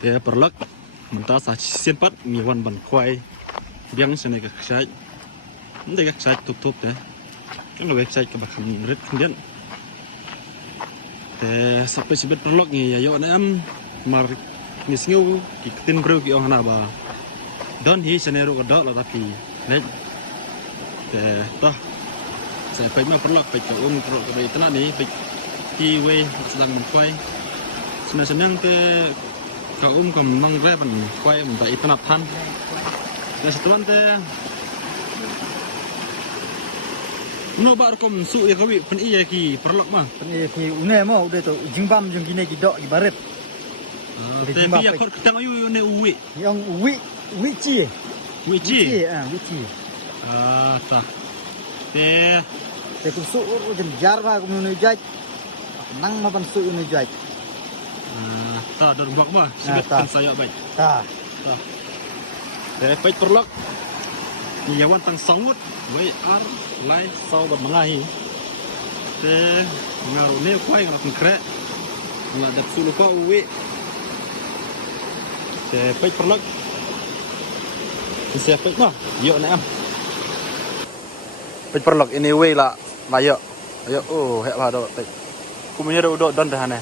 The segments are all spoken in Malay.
Te perlak mentah sa siempat mi wan ban kwai biang sene ka sai nde ka sai tup te kan lo sai ka bakam rit kemudian te sampai sibet perlak ni ya yo na am mar ni singu ki tin bro ki ong na ba don hi sene ru ka dok la tapi ne te ta sai pe ma perlak pe ka perlak ka itna ni pe ki we sedang ban kwai senang te kau kam nong reban kwai minta itna tan na setuan te no bar kom su ya kawi pen iya ki perlok mah pen iya ki une mo udah tu jingbam jeng kini ki dok ki baret te bi ya kor ketang ayu ne uwi yang uwi ci ta te kum su jem jar ba kum nu jaj nang ma ban su nu jaj ta dor bak mah sibet kan saya baik ta te pait perlok ni yawan tang sangut we ar lai sau bat mangahi te ngaru ne kwai ngak kre ngak dat sulu pa uwi te pait perlok siap pait mah yo na am pait perlok ini we la ayo oh hek lah do te kumnya do don dah ne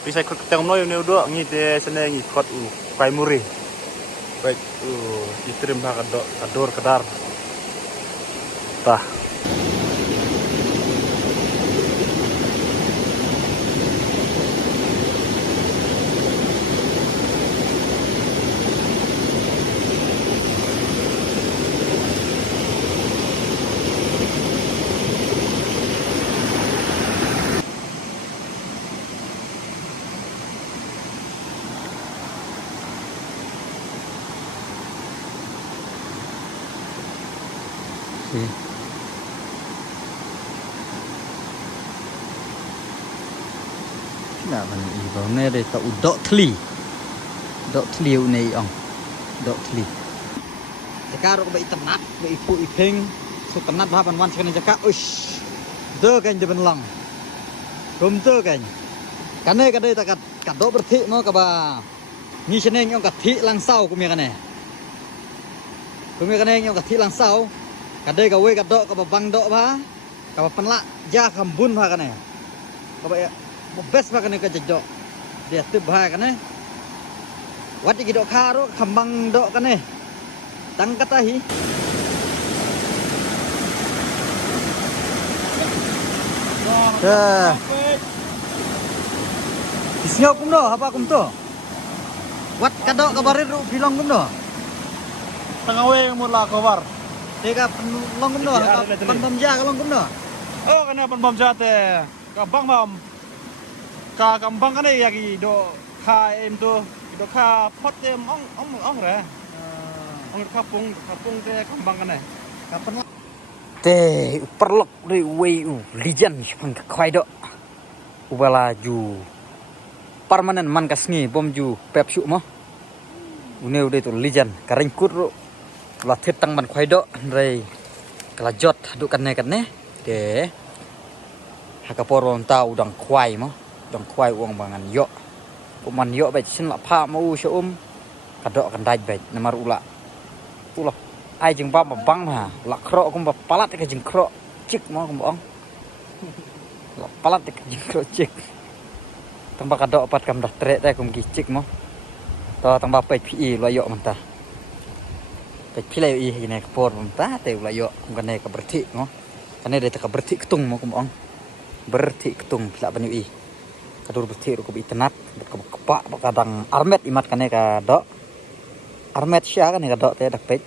pisai kut keteng no ne do ngi te sene ngi khot kwai muri baik diterima kador kedar tah nah man i ba ne de ta dok thli ne ong dok thli jakaro ko ba itanat ba ipu ipeng su tanat ba ban wan sekene jaka ush de kan de ben lang rum te kan kane ka de ta ka do berthi mo ka ba ni sene nyong ka thi lang sau ku me kane nyong ka thi lang sau ka de ka we ka do ka ba bang do ba ka ba panla ja khambun ba kane ka ba bes ba kane ka jado dia tu ba kane wat ki do kharo khambang do kane tang kata hi Isnyo kum do apa kum to wat kado kabarir ru bilong kum do tengah we mula kabar tega long kum do pan ja ka long kum do oh kana pan bom jate ka bang bam ka kambang kana ya ki do kha em tu do kha pot em ong re ong kapung te kambang kana kapan te perlok de we lijan pang khwai do ubala ju permanen man kasngi bom ju pepsu mo uneu de tu lijan karing kut ro la thetang man khwai do re kala jot du kan ne te hakapor on ta udang khwai mo dong khwai uang bangan yo puman yo bai sin la pha mo u shum kadok kan dai bai namar ula tulo ai jeng ba bang ma la kro kum ba palat ke jeng kro cik mo kum ong la palat ke jeng kro cik tamba kadok pat kam dah tre dai kum ki cik mo to tamba pe pi lo yo manta pe pi le i ne kapor manta te lo yo kum kan ne ka berthi mo kan ne de ta ka berthi ketung mo kum ong berthi ketung pila bani i kadur berthi ru ko itnat ko kepak kadang armet imat kan ne ka dok armet sya kan ne ka dok te dak pe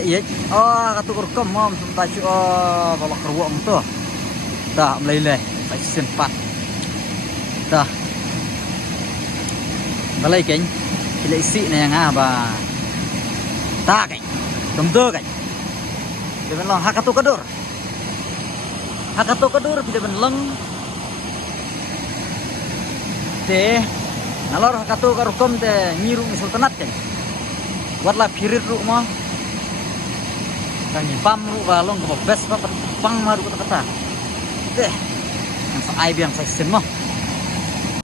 iya katukur kem mom sampai cu balok keruang tu dah meleleh baik sempat dah balai kan kila isi ni yang apa tak kan tumtu kan dia bilang hakatu kadur dia bilang te nalor hakatu karukom te nyiru sultanat kan Wat la pirit ru mo. Kang bam ru ba long ko bes ba pang maru kata kata. Deh. Yang sa ai biang sa sin mo.